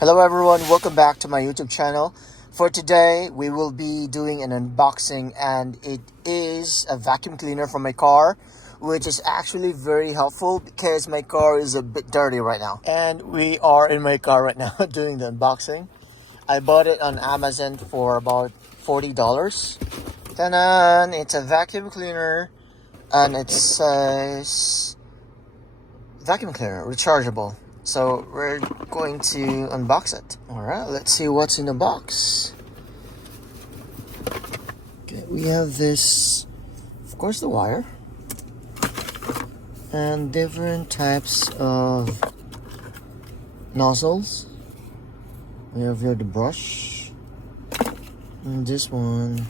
Hello everyone, welcome back to my YouTube channel. For today, we will be doing an unboxing and it is a vacuum cleaner for my car, which is actually very helpful because my car is a bit dirty right now. And we are in my car right now doing the unboxing. I bought it on Amazon for about $40. Ta-da! It's a vacuum cleaner and it says vacuum cleaner, rechargeable. So we're going to unbox it. All right, let's see what's in the box. Okay, we have this, of course, the wire and different types of nozzles. We have here the brush and this one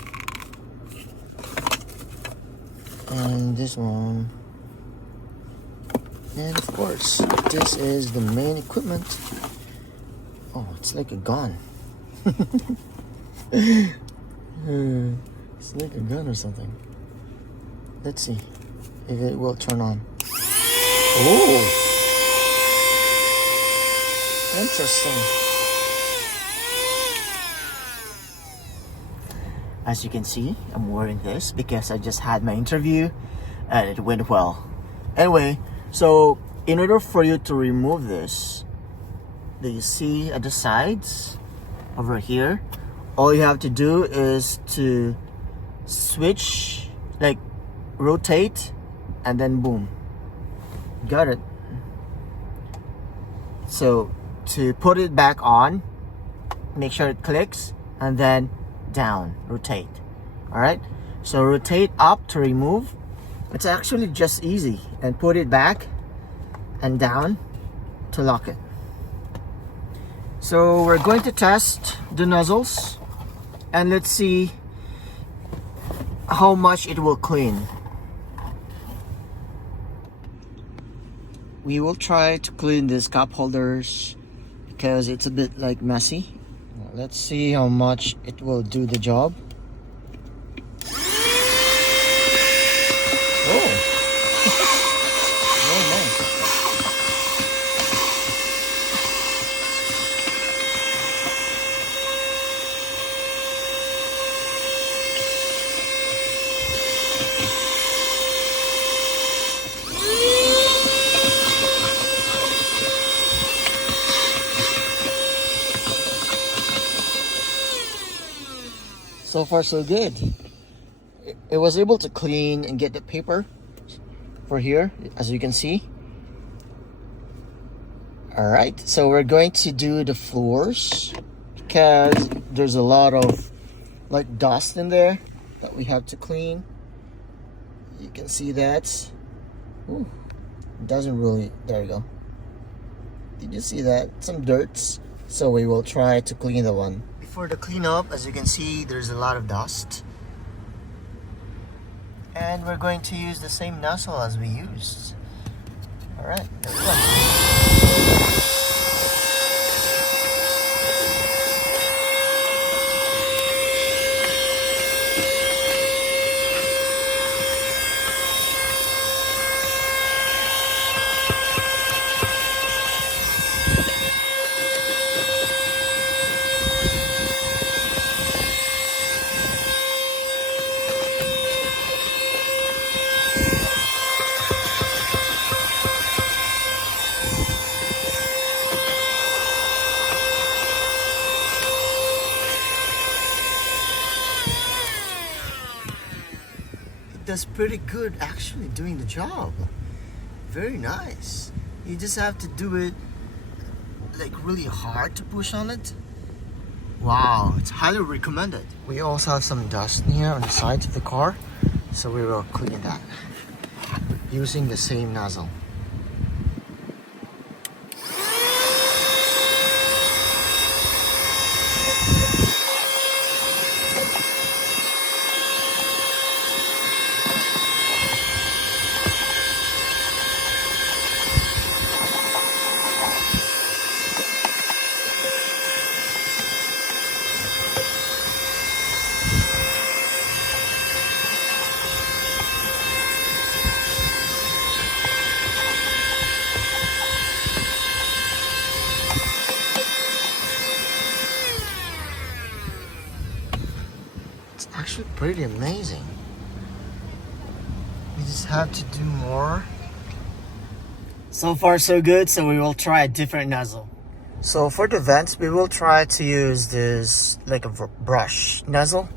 and this one. And of course, this is the main equipment. Oh, it's like a gun. It's like a gun or something. Let's see if it will turn on. Oh, interesting. As you can see, I'm wearing this because I just had my interview and it went well. Anyway, so in order for you to remove this, that you see at the sides over here, all you have to do is to switch, like rotate, and then boom, got it. So to put it back on, make sure it clicks, and then down, rotate. All right, so rotate up to remove. It's actually just easy, and put it back and down to lock it. So we're going to test the nozzles and let's see how much it will clean. We will try to clean these cup holders because it's a bit like messy. Let's see how much it will do the job. Oh, very nice. So far so good. It was able to clean and get the paper for here, as you can see. All right, so we're going to do the floors because there's a lot of like dust in there that we have to clean. You can see that. Ooh, it doesn't really, there you go. Did you see that? Some dirts. So we will try to clean the one. Before the cleanup, as you can see, there's a lot of dust. And we're going to use the same nozzle as we used. All right, there we go. Does pretty good actually doing the job. Very nice. You just have to do it like really hard to push on it. Wow, it's highly recommended. We also have some dust here on the sides of the car, so we will clean that using the same nozzle. actually pretty amazing. We just have to do more. So far so good, so we will try a different nozzle. So for the vents, we will try to use this like a brush nozzle.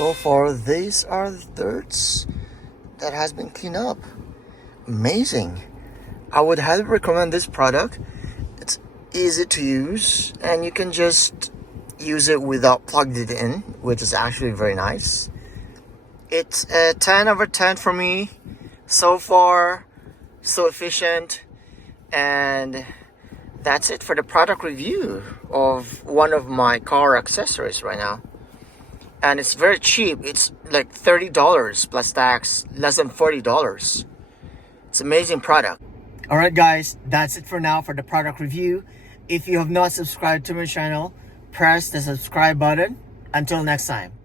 So far, these are the dirts that has been cleaned up. Amazing. I would highly recommend this product. It's easy to use and you can just use it without plugging it in, which is actually very nice. It's a 10 over 10 for me. So far, so efficient. And that's it for the product review of one of my car accessories right now. And it's very cheap. It's like $30 plus tax, less than $40. It's an amazing product. Alright guys, that's it for now for the product review. If you have not subscribed to my channel, press the subscribe button. Until next time.